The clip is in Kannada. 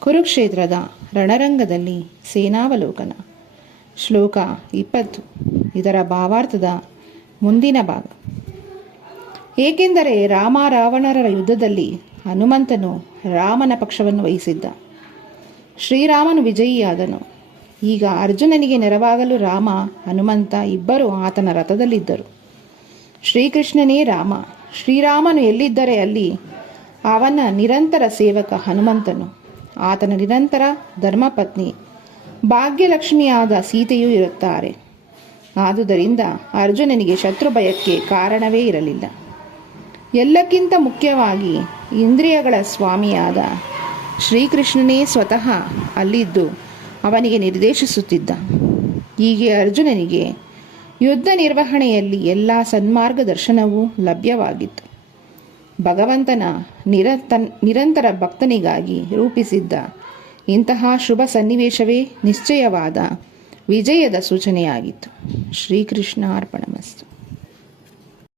ಕುರುಕ್ಷೇತ್ರದ ರಣರಂಗದಲ್ಲಿ ಸೇನಾವಲೋಕನ ಶ್ಲೋಕ 20. ಇದರ ಭಾವಾರ್ಥದ ಮುಂದಿನ ಭಾಗ. ಏಕೆಂದರೆ ರಾಮ ರಾವಣರ ಯುದ್ಧದಲ್ಲಿ ಹನುಮಂತನು ರಾಮನ ಪಕ್ಷವನ್ನು ವಹಿಸಿದ್ದ. ಶ್ರೀರಾಮನು ವಿಜಯಿಯಾದನು. ಈಗ ಅರ್ಜುನನಿಗೆ ನೆರವಾಗಲು ರಾಮ, ಹನುಮಂತ ಇಬ್ಬರು ಆತನ ರಥದಲ್ಲಿದ್ದರು. ಶ್ರೀಕೃಷ್ಣನೇ ರಾಮ. ಶ್ರೀರಾಮನು ಎಲ್ಲಿದ್ದರೆ ಅಲ್ಲಿ ಅವನ ನಿರಂತರ ಸೇವಕ ಹನುಮಂತನು, ಆತನ ನಿರಂತರ ಧರ್ಮಪತ್ನಿ ಭಾಗ್ಯಲಕ್ಷ್ಮಿಯಾದ ಸೀತೆಯೂ ಇರುತ್ತಾರೆ. ಆದುದರಿಂದ ಅರ್ಜುನನಿಗೆ ಶತ್ರು ಭಯಕ್ಕೆ ಕಾರಣವೇ ಇರಲಿಲ್ಲ. ಎಲ್ಲಕ್ಕಿಂತ ಮುಖ್ಯವಾಗಿ ಇಂದ್ರಿಯಗಳ ಸ್ವಾಮಿಯಾದ ಶ್ರೀಕೃಷ್ಣನೇ ಸ್ವತಃ ಅಲ್ಲಿದ್ದು ಅವನಿಗೆ ನಿರ್ದೇಶಿಸುತ್ತಿದ್ದ. ಹೀಗೆ ಅರ್ಜುನನಿಗೆ ಯುದ್ಧ ನಿರ್ವಹಣೆಯಲ್ಲಿ ಎಲ್ಲ ಸನ್ಮಾರ್ಗದರ್ಶನವೂ ಲಭ್ಯವಾಗಿತ್ತು. ಭಗವಂತನ ನಿರಂತರ ಭಕ್ತನಿಗಾಗಿ ರೂಪಿಸಿದ್ದ ಇಂತಹ ಶುಭ ಸನ್ನಿವೇಶವೇ ನಿಶ್ಚಯವಾದ ವಿಜಯದ ಸೂಚನೆಯಾಗಿತ್ತು. ಶ್ರೀಕೃಷ್ಣ ಅರ್ಪಣಮಸ್ತು.